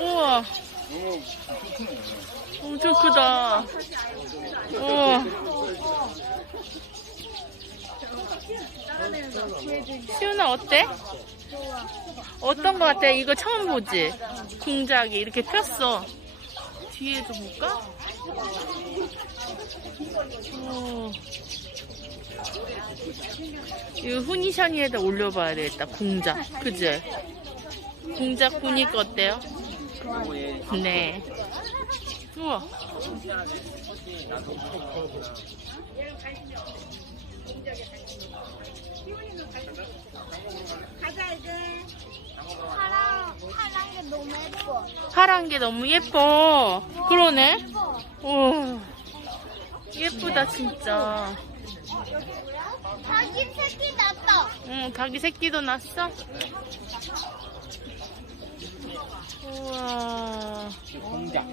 우와. 엄청 크다. 우와. 시윤아 어때? 어떤 것 같아? 이거 처음 보지? 공작이 이렇게 폈어. 뒤에도 볼까? 오. 이거 후니션이에다 올려봐야 되겠다. 공작. 그지? 공작 보니까 어때요? 네. 우와. 가자 이제. 파랑 파란 게 너무 예뻐. 파란 게 너무 예뻐. 그러네. 오. 예쁘다, 진짜. 자기 새끼 났다. 응, 닭이 새끼도 났어? 우와. 공작.